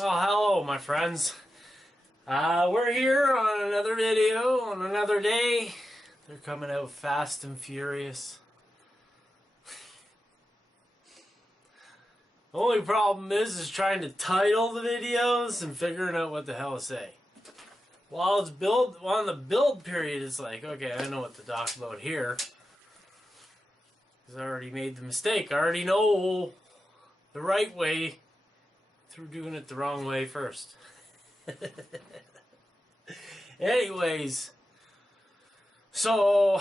Well, hello, my friends. We're here on another video, on another day. They're coming out fast and furious. The only problem is trying to title the videos and figuring out what the hell to say. While it's on the build period, it's like, okay, I know what to talk about here. Because I already made the mistake. I already know the right way through doing it the wrong way first. Anyways, so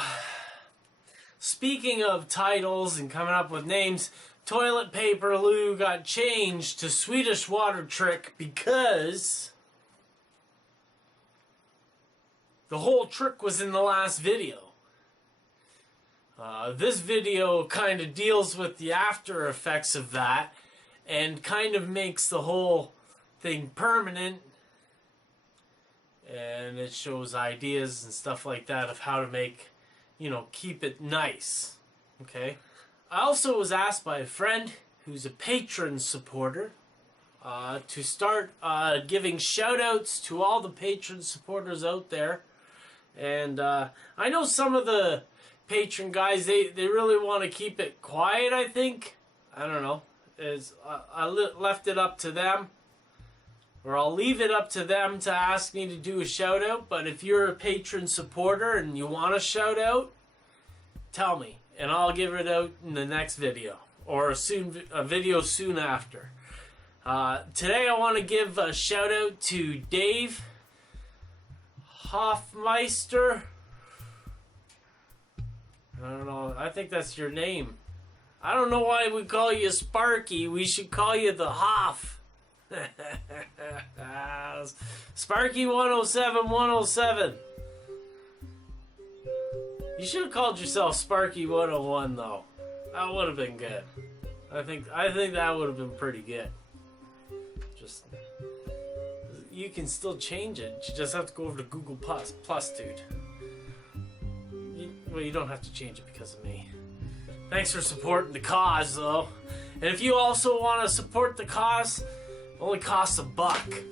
speaking of titles and coming up with names, Toilet Paper Lou got changed to Swedish Water Trick because the whole trick was in the last video. This video kind of deals with the after effects of that and kind of makes the whole thing permanent, and it shows ideas and stuff like that of how to make, keep it nice. Okay. I also was asked by a friend who's a patron supporter to start giving shout outs to all the patron supporters out there. And I know some of the patron guys, they really want to keep it quiet, I think. I don't know. I left it up to them, or I'll leave it up to them to ask me to do a shout out. But if you're a patron supporter and you want a shout out, tell me and I'll give it out in the next video or a video soon after. Today I want to give a shout out to Dave Hoffmeister. I don't know, I think that's your name. I don't know why we call you Sparky. We should call you the Hoff. Sparky 107 107. You should have called yourself Sparky 101 though. That would have been good. I think that would have been pretty good. Just you can still change it. You just have to go over to Google Plus, dude. You don't have to change it because of me. Thanks for supporting the cause, though. And if you also want to support the cause, it only costs $1.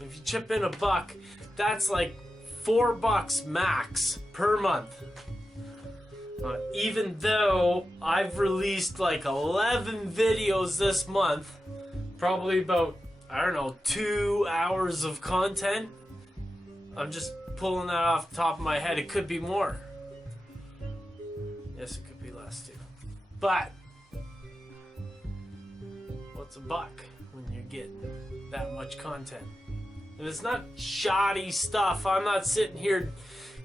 If you chip in $1, that's like $4 max per month. Even though I've released like 11 videos this month, probably about, 2 hours of content. I'm just pulling that off the top of my head. It could be more. Yes, it could be less too. But what's $1 when you're getting that much content? And it's not shoddy stuff. I'm not sitting here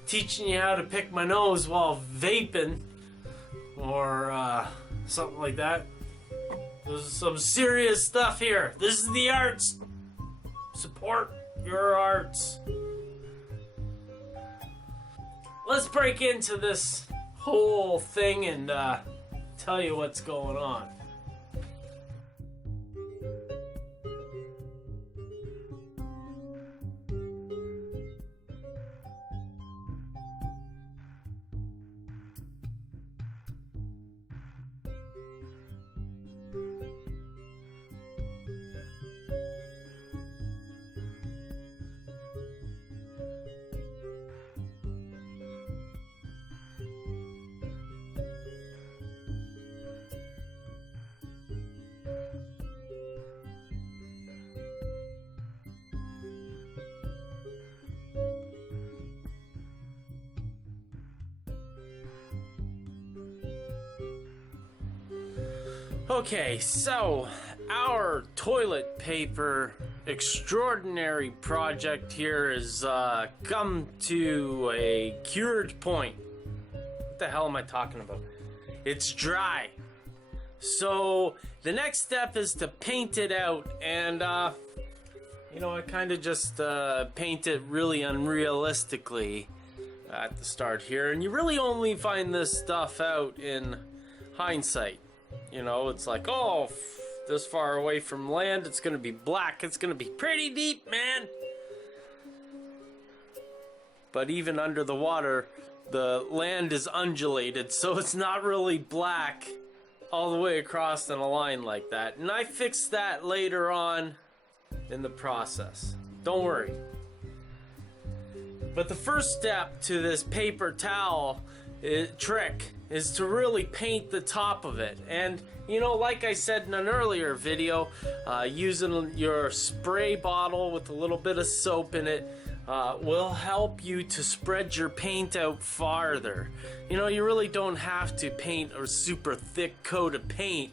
teaching you how to pick my nose while vaping or something like that. There's some serious stuff here. This is the arts. Support your arts. Let's break into this whole thing and tell you what's going on. Okay, so our toilet paper extraordinary project here has come to a cured point. What the hell am I talking about? It's dry. So the next step is to paint it out, and I kind of just paint it really unrealistically at the start here, and you really only find this stuff out in hindsight. It's like, oh, this far away from land, it's gonna be black. It's gonna be pretty deep, man. But even under the water, the land is undulated, so it's not really black all the way across in a line like that. And I fixed that later on in the process. Don't worry. But the first step to this paper towel trick is to really paint the top of it. And you know, like I said in an earlier video, using your spray bottle with a little bit of soap in it will help you to spread your paint out farther. You know, you really don't have to paint a super thick coat of paint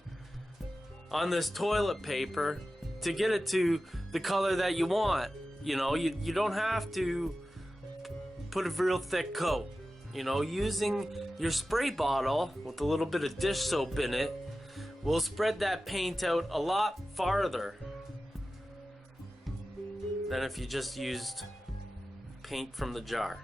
on this toilet paper to get it to the color that you want. You know, you don't have to put a real thick coat. You know, using your spray bottle with a little bit of dish soap in it will spread that paint out a lot farther than if you just used paint from the jar.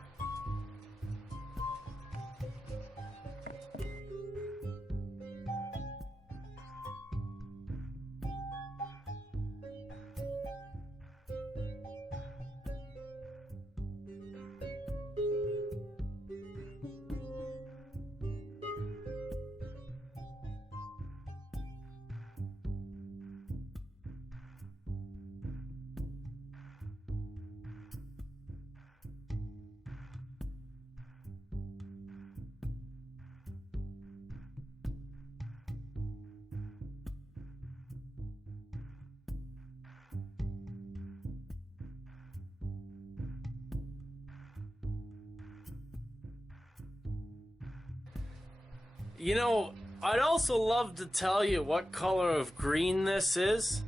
You know, I'd also love to tell you what color of green this is,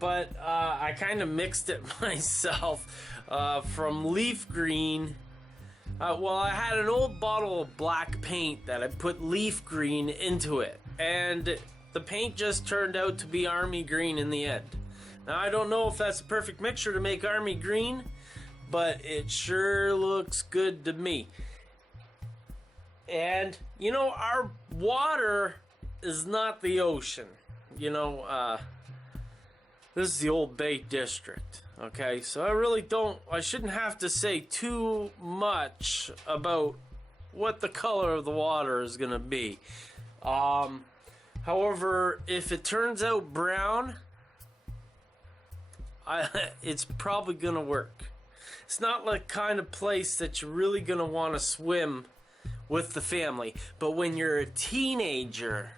but I kind of mixed it myself from leaf green. Well, I had an old bottle of black paint that I put leaf green into it, and the paint just turned out to be army green in the end. Now, I don't know if that's a perfect mixture to make army green, but it sure looks good to me. And, you know, our water is not the ocean. You know, this is the Old Bay District, okay? So I shouldn't have to say too much about what the color of the water is going to be. However, if it turns out brown, it's probably going to work. It's not the kind of place that you're really going to want to swim with the family. But when you're a teenager,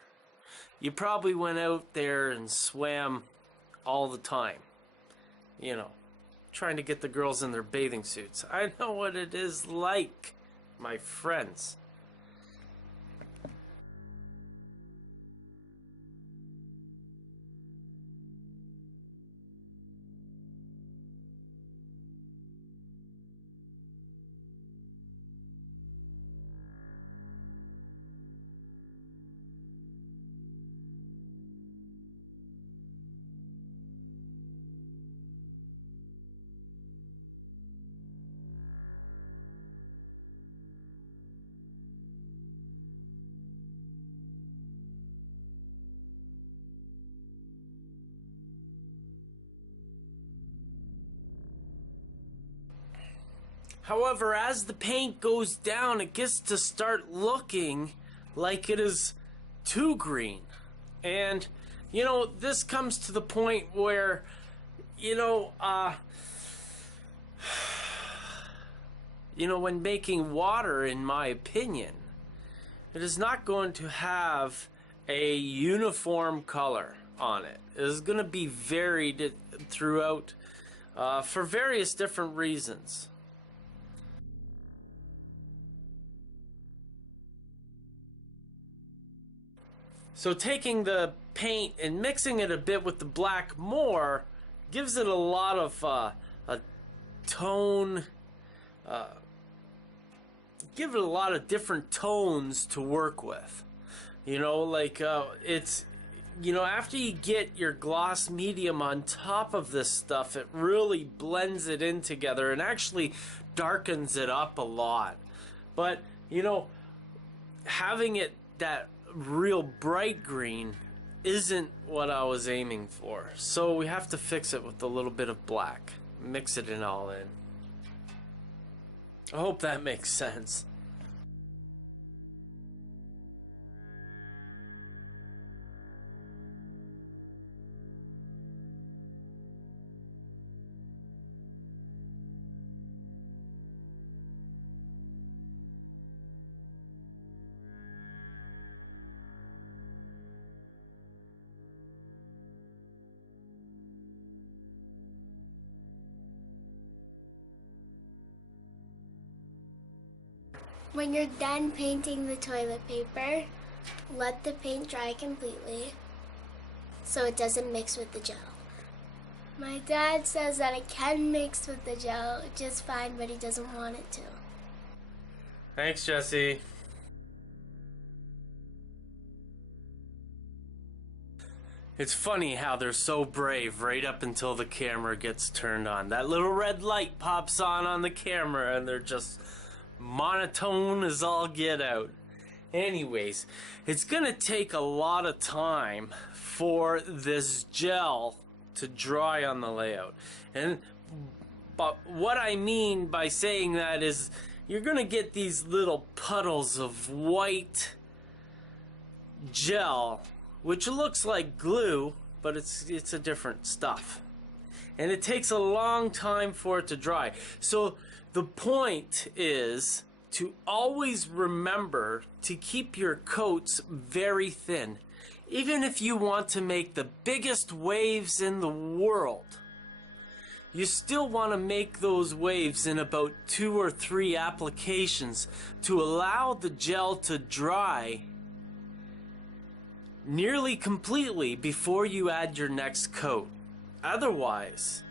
you probably went out there and swam all the time. You know, trying to get the girls in their bathing suits. I know what it is like, my friends. However, as the paint goes down, it gets to start looking like it is too green. And, you know, this comes to the point where, when making water, in my opinion, it is not going to have a uniform color on it. It is going to be varied throughout for various different reasons. So taking the paint and mixing it a bit with the black more gives it a lot of a tone, give it a lot of different tones to work with. You know, like it's, after you get your gloss medium on top of this stuff, it really blends it in together and actually darkens it up a lot. But, having it that real bright green isn't what I was aiming for. So we have to fix it with a little bit of black. Mix it all in. I hope that makes sense. When you're done painting the toilet paper, let the paint dry completely so it doesn't mix with the gel. My dad says that it can mix with the gel just fine, but he doesn't want it to. Thanks, Jesse. It's funny how they're so brave right up until the camera gets turned on. That little red light pops on the camera and they're just monotone as all get out. Anyways, it's gonna take a lot of time for this gel to dry on the layout. But what I mean by saying that is you're gonna get these little puddles of white gel, which looks like glue, but it's a different stuff. And it takes a long time for it to dry. So the point is to always remember to keep your coats very thin. Even if you want to make the biggest waves in the world, you still want to make those waves in about 2 or 3 applications to allow the gel to dry nearly completely before you add your next coat. Otherwise,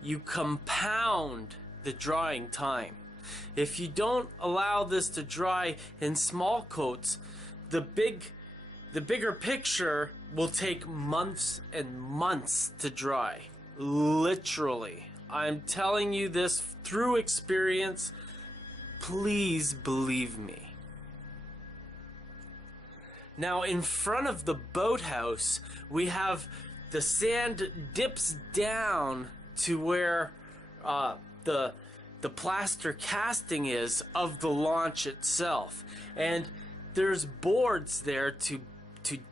you compound the drying time. If you don't allow this to dry in small coats, the bigger picture will take months and months to dry. Literally. I'm telling you this through experience. Please believe me. Now in front of the boathouse, we have the sand dips down to where the plaster casting is of the launch itself. And there's boards there to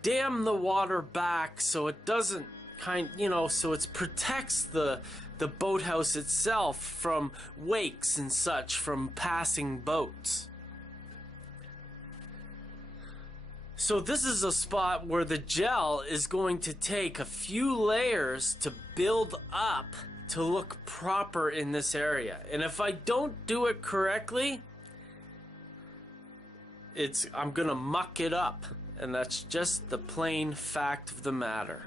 dam the water back so it doesn't so it protects the boathouse itself from wakes and such from passing boats. So this is a spot where the gel is going to take a few layers to build up to look proper in this area. And if I don't do it correctly, I'm gonna muck it up. And that's just the plain fact of the matter.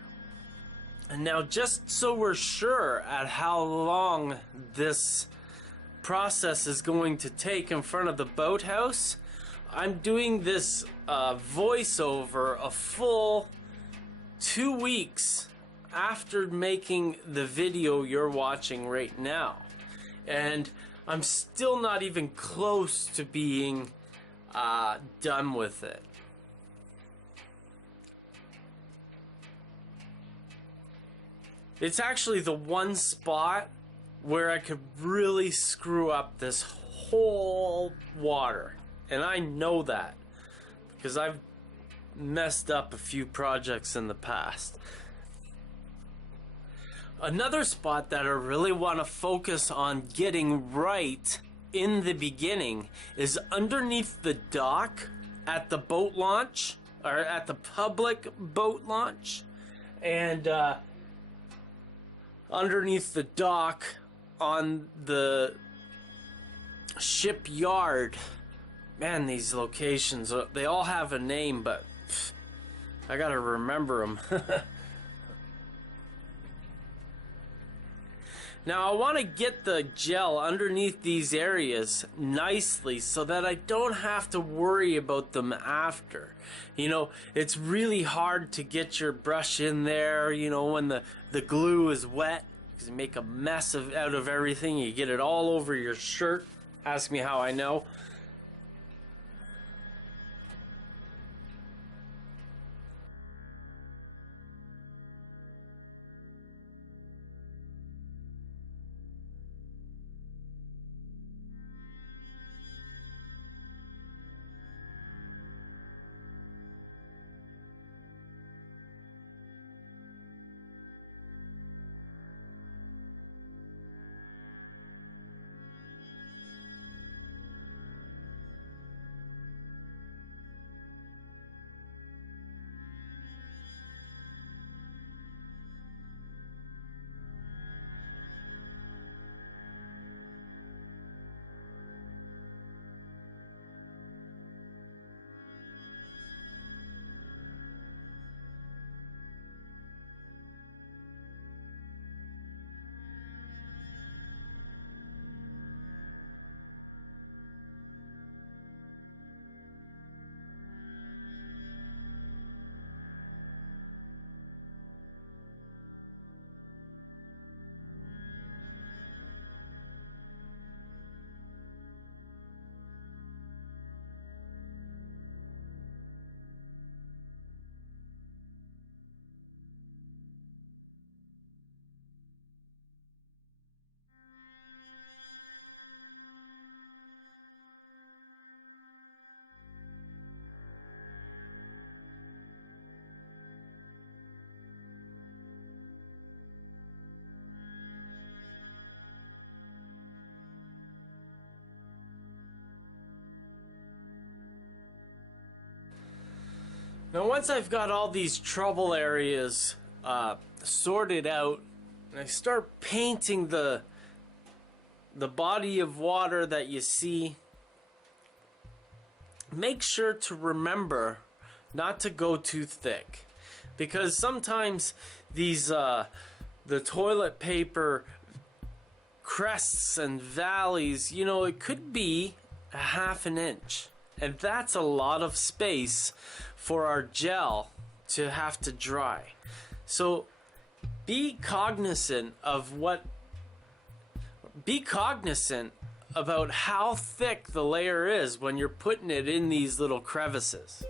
And now, just so we're sure at how long this process is going to take in front of the boathouse, I'm doing this voiceover a full 2 weeks after making the video you're watching right now. And I'm still not even close to being done with it. It's actually the one spot where I could really screw up this whole water. And I know that because I've messed up a few projects in the past. Another spot that I really want to focus on getting right in the beginning is underneath the dock at the boat launch, or at the public boat launch, and underneath the dock on the shipyard. Man, these locations, they all have a name, but I gotta remember them. Now I want to get the gel underneath these areas nicely so that I don't have to worry about them after. You know, it's really hard to get your brush in there, you know, when the glue is wet, because you make a mess out of everything. You get it all over your shirt. Ask me how I know. Now once I've got all these trouble areas sorted out, and I start painting the body of water that you see, make sure to remember not to go too thick, because sometimes these the toilet paper crests and valleys, you know, it could be a half an inch, and that's a lot of space for our gel to have to dry. So be cognizant about how thick the layer is when you're putting it in these little crevices.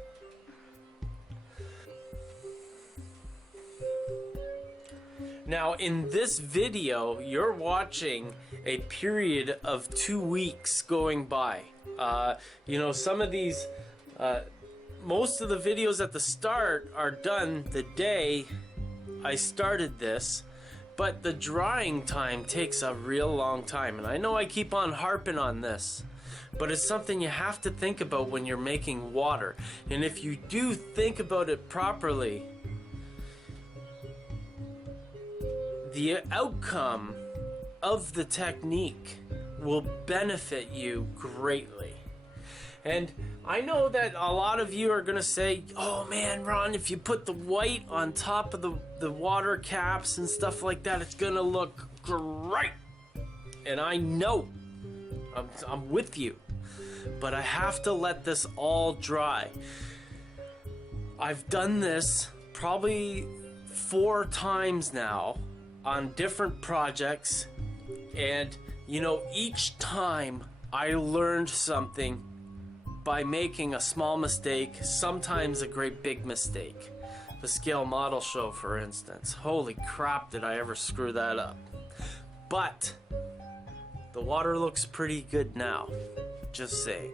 Now in this video, you're watching a period of 2 weeks going by. You know, some of these, most of the videos at the start are done the day I started this, but the drying time takes a real long time. And I know I keep on harping on this, but it's something you have to think about when you're making water. And if you do think about it properly, the outcome of the technique will benefit you greatly. And I know that a lot of you are gonna say, oh man, Ron, if you put the white on top of the water caps and stuff like that, it's gonna look great. And I know, I'm with you, but I have to let this all dry. I've done this probably 4 times now on different projects, and you know, each time I learned something by making a small mistake, sometimes a great big mistake. The scale model show, for instance. Holy crap, did I ever screw that up. But the water looks pretty good now, just saying.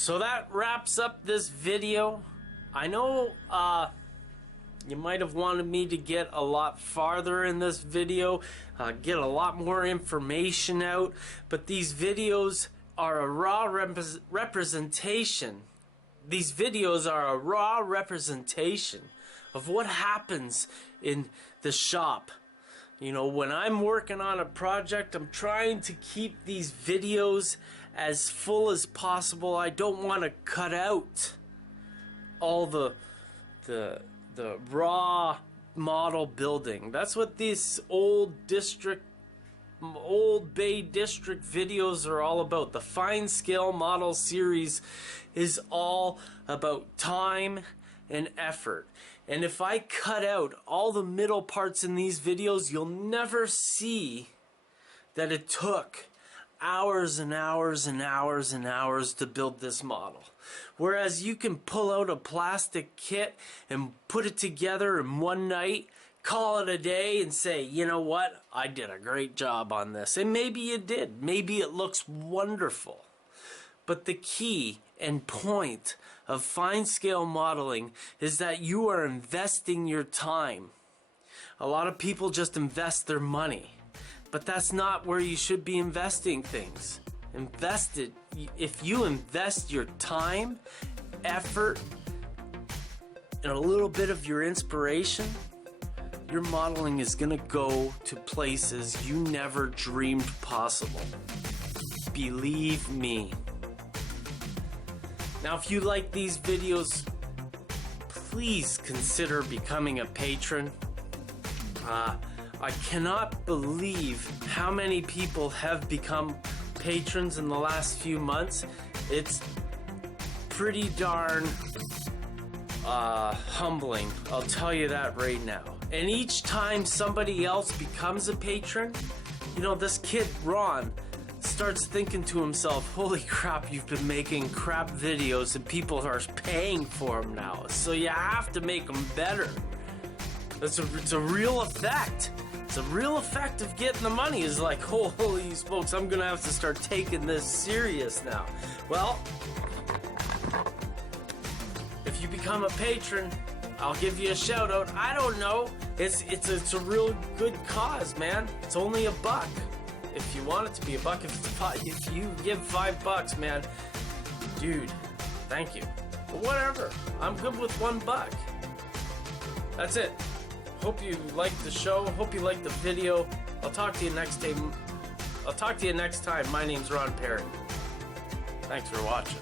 So that wraps up this video. I know you might have wanted me to get a lot farther in this video, get a lot more information out, but these videos are a raw representation. These videos are a raw representation of what happens in the shop. You know, when I'm working on a project, I'm trying to keep these videos as full as possible. I don't want to cut out all the raw model building. That's what these old Bay District videos are all about. The Fine Scale Model series is all about time and effort. And if I cut out all the middle parts in these videos, you'll never see that it took hours and hours and hours and hours to build this model. Whereas you can pull out a plastic kit and put it together in one night, call it a day, and say, you know what, I did a great job on this. And maybe you did. Maybe it looks wonderful. But the key and point of fine scale modeling is that you are investing your time. A lot of people just invest their money, but that's not where you should be investing things. If you invest your time, effort, and a little bit of your inspiration, your modeling is gonna go to places you never dreamed possible. Believe me. Now, if you like these videos, please consider becoming a patron. I cannot believe how many people have become patrons in the last few months. It's pretty darn humbling, I'll tell you that right now. And each time somebody else becomes a patron, you know, this kid Ron starts thinking to himself, holy crap, you've been making crap videos and people are paying for them now, so you have to make them better. It's a real effect. It's a real effect of getting the money. Is like, holy smokes, I'm gonna have to start taking this serious now. Well, if you become a patron, I'll give you a shout out. I don't know. It's a real good cause, man. It's only $1. If you want it to be $1, if you give $5, man, dude, thank you. But whatever, I'm good with $1. That's it. Hope you liked the show. Hope you liked the video. I'll talk to you next time. My name's Ron Pare. Thanks for watching.